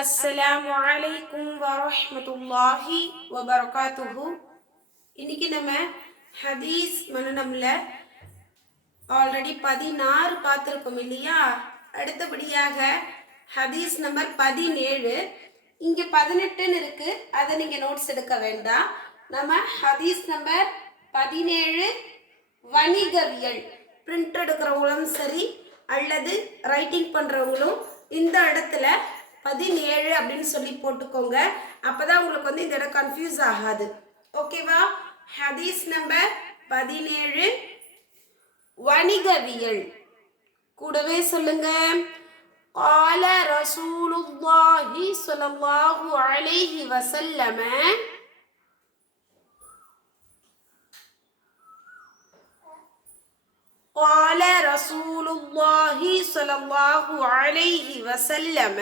அஸ்ஸலாமு அலைக்கும் வரஹ்மத்துல்லாஹி வபரகாத்துஹு. இன்னைக்கு நம்ம ஹதீஸ் மனநம்ல ஆல்ரெடி 16 பார்த்துருக்கோம் இல்லையா? அடுத்தபடியாக ஹதீஸ் நம்பர் 17. இங்கே 18ன்னு இருக்கு, அதை நீங்கள் நோட்ஸ் எடுக்க வேண்டாம். நம்ம ஹதீஸ் நம்பர் 17 வணிகவியல் பிரிண்ட் எடுக்கிறவங்களும் சரி அல்லது ரைட்டிங் பண்ணுறவங்களும் இந்த இடத்துல 17 அப்படின்னு சொல்லி போட்டுக்கோங்க. அப்போதான் உங்களுக்கு இந்த இடம் கன்ஃபியூஸ் ஆகாது. ஓகேவா? ஹதீஸ் நம்பர் 17 வணிகவியல். கூடவே சொல்லுங்க. قال رسول الله صلى الله عليه وسلم قال رسول الله صلى الله عليه وسلم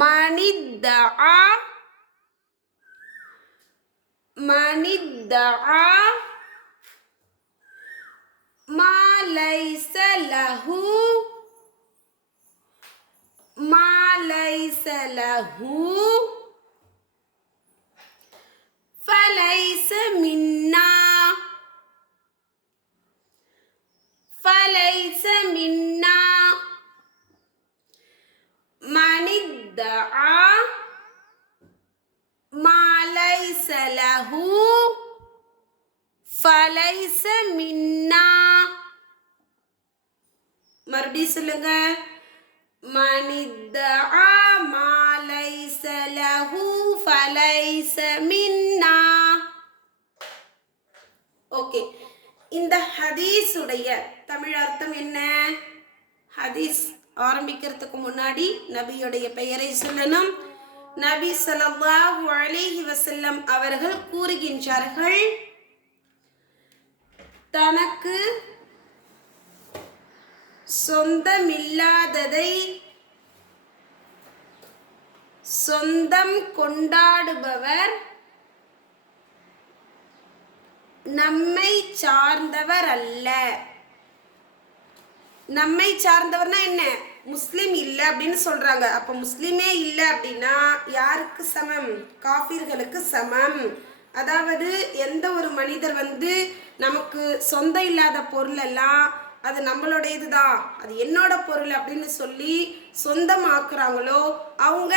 من ادعى ما ليس له فليس منا من ادعى ما ليس له فليس منا. மறுபடியும் சொல்லுங்க. من ادعى ما ليس له فليس منا. ஓகே, இந்த ஹதீஸ் உடைய தமிழ் அர்த்தம் என்ன? ஹதீஸ் ஆரம்பிக்கிறதுக்கு முன்னாடி நபியுடைய பெயரை சொல்லணும். நபி ஸல்லல்லாஹு அலைஹி வஸல்லம் அவர்கள் கூறுகின்றார்கள், தனக்கு சொந்தமில்லாததை சொந்தம் கொண்டாடுபவர் நம்மை சார்ந்தவர் அல்ல. நம்மை சார்ந்தவர்னா என்ன? முஸ்லிம் இல்லை அப்படின்னு சொல்றாங்க. அப்ப முஸ்லிமே இல்லை அப்படின்னா யாருக்கு சமம்? காஃபிர்களுக்கு சமம். அதாவது எந்த ஒரு மனிதர் நமக்கு சொந்தம் இல்லாத பொருள் எல்லாம் அது நம்மளுடையது தான், அது என்னோட பொருள் அப்படின்னு சொல்லி சொந்தமாக்குறாங்களோ அவங்க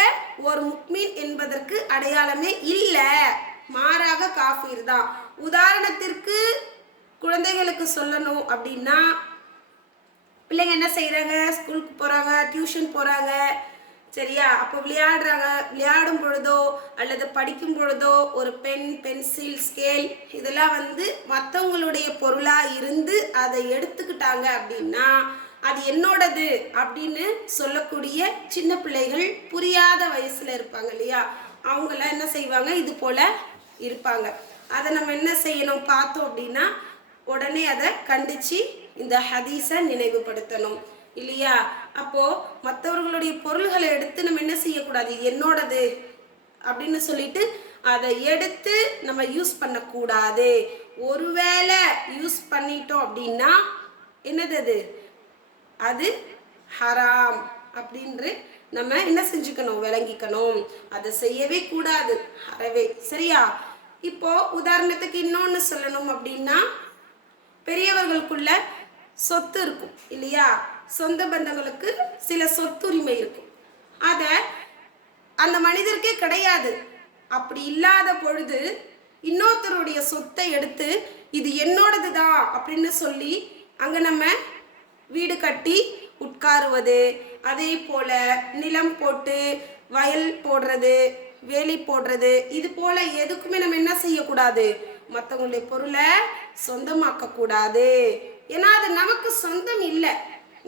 ஒரு முக்மீன் என்பதற்கு அடையாளமே இல்லை, மாறாக காஃபிர் தான். உதாரணத்திற்கு குழந்தைகளுக்கு சொல்லணும் அப்படின்னா, பிள்ளைங்க என்ன செய்கிறாங்க? ஸ்கூலுக்கு போகிறாங்க, டியூஷன் போகிறாங்க, சரியா? அப்போ விளையாடுறாங்க. விளையாடும் பொழுதோ அல்லது படிக்கும் பொழுதோ ஒரு பென், பென்சில், ஸ்கேல் இதெல்லாம் மற்றவங்களுடைய பொருளாக இருந்து அதை எடுத்துக்கிட்டாங்க அப்படின்னா அது என்னோடது அப்படின்னு சொல்லக்கூடிய சின்ன பிள்ளைகள் புரியாத வயசில் இருப்பாங்க இல்லையா? அவங்களாம் என்ன செய்வாங்க? இது போல் இருப்பாங்க. அதை நம்ம என்ன செய்யணும் பார்த்தோம் அப்படின்னா உடனே அதை கண்டித்து இந்த ஹதீஸை நினைவுபடுத்தணும் இல்லையா? அப்போ மற்றவர்களுடைய பொருள்களை எடுத்து நம்ம என்ன செய்யக்கூடாது? இது என்னோடது அப்படின்னு சொல்லிட்டு அதை எடுத்து நம்ம யூஸ் பண்ணக்கூடாது. ஒருவேளை யூஸ் பண்ணிட்டோம் அப்படின்னா என்னது? அது ஹராம் அப்படின்று நம்ம என்ன செஞ்சுக்கணும்? விளங்கிக்கணும். அதை செய்யவே கூடாது, அறவே. சரியா? இப்போ உதாரணத்துக்கு இன்னொன்று சொல்லணும் அப்படின்னா, பெரியவர்களுக்குள்ள சொத்து இருக்கும் இல்லையா? சொந்த பந்தங்களுக்கு சில சொத்துரிமை இருக்கும். அதை அந்த மனிதருக்கே கிடையாது. அப்படி இல்லாத பொழுது இன்னொருத்தருடைய சொத்தை எடுத்து இது என்னோடது தான் அப்படின்னு சொல்லி அங்கே நம்ம வீடு கட்டி உட்காருவது, அதே போல நிலம் போட்டு வயல் போடுறது, வேலி போடுறது, இது போல எதுக்குமே நம்ம என்ன செய்யக்கூடாது? மற்றவங்களுடைய பொருளை சொந்தமாக்கக்கூடாது. ஏன்னா அது நமக்கு சொந்தம் இல்லை,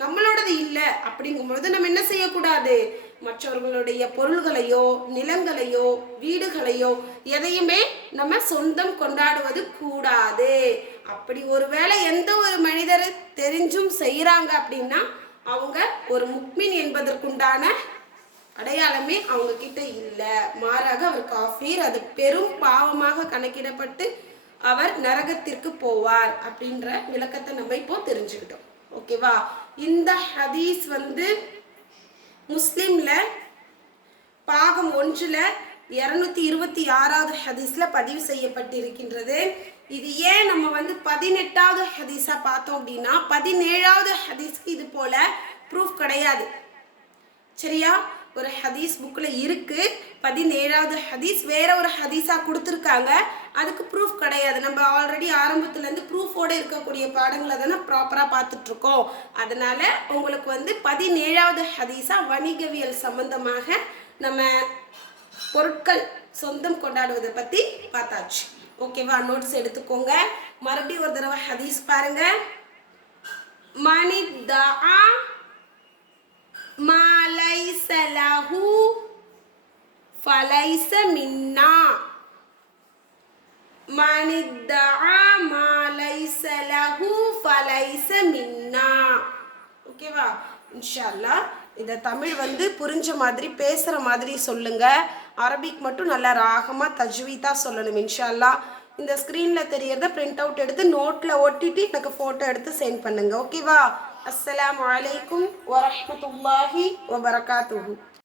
நம்மளோடது இல்லை. அப்படிங்கும்பொழுது நம்ம என்ன செய்யக்கூடாது? மற்றவர்களுடைய பொருள்களையோ நிலங்களையோ வீடுகளையோ எதையுமே நம்ம சொந்தம் கொண்டாடுவது கூடாது. அப்படி ஒருவேளை எந்த ஒரு மனிதர் தெரிஞ்சும் செய்கிறாங்க அப்படின்னா அவங்க ஒரு முக்மின் என்பதற்குண்டான அடையாளமே அவங்க கிட்ட இல்லை, மாறாக அவர் காஃபீர். அது பெரும் பாவமாக கணக்கிடப்பட்டு அவர் நரகத்திற்கு போவார் அப்படின்ற விளக்கத்தை நம்ம இப்போ தெரிஞ்சுக்கிட்டோம். ஓகேவா? இந்த ஹதீஸ் வந்து முஸ்லிம்ல பாகம் 1ல் 226வது ஹதீஸ்ல பதிவு செய்யப்பட்டிருக்கின்றது. இது ஏன் நம்ம வந்து 18வது ஹதீஸா பார்த்தோம் அப்படின்னா 17வது ஹதீஸ்க்கு இது போல ப்ரூஃப் கிடையாது. சரியா? ஒரு ஹதீஸ் புக்கில் இருக்கு, 17வது ஹதீஸ் வேற ஒரு ஹதீஸா கொடுத்துருக்காங்க, அதுக்கு ப்ரூஃப் கிடையாது. நம்ம ஆல்ரெடி ஆரம்பத்துலேருந்து ப்ரூஃபோட இருக்கக்கூடிய பாடங்களை தானே ப்ராப்பராக பார்த்துட்டு இருக்கோம். அதனால உங்களுக்கு வந்து 17வது ஹதீஸா வணிகவியல் சம்பந்தமாக நம்ம பொருட்கள் சொந்தம் கொண்டாடுவதை பற்றி பார்த்தாச்சு. ஓகேவா? நோட்ஸ் எடுத்துக்கோங்க. மறுபடியும் ஒரு தடவை ஹதீஸ் பாருங்க. மனிதா மாலைஸ லஹு ஃபலைஸ மின்னா. மனிதா மாலைஸ லஹு ஃபலைஸ மின்னா. ஓகேவா? இன்ஷா அல்லாஹ் இதை தமிழ் வந்து புரிஞ்ச மாதிரி பேசுகிற மாதிரி சொல்லுங்க. அரபிக் மட்டும் நல்லா ராகமாக தஜ்வீதாக சொல்லணும் இன்ஷா அல்லாஹ். இந்த ஸ்க்ரீனில் தெரியறத பிரிண்ட் அவுட் எடுத்து நோட்டில் ஒட்டிட்டு எனக்கு ஃபோட்டோ எடுத்து சென்ட் பண்ணுங்க. ஓகேவா? அஸ்ஸலாமு அலைக்கும் வரஹ்மத்துல்லாஹி வபரகாத்துஹு.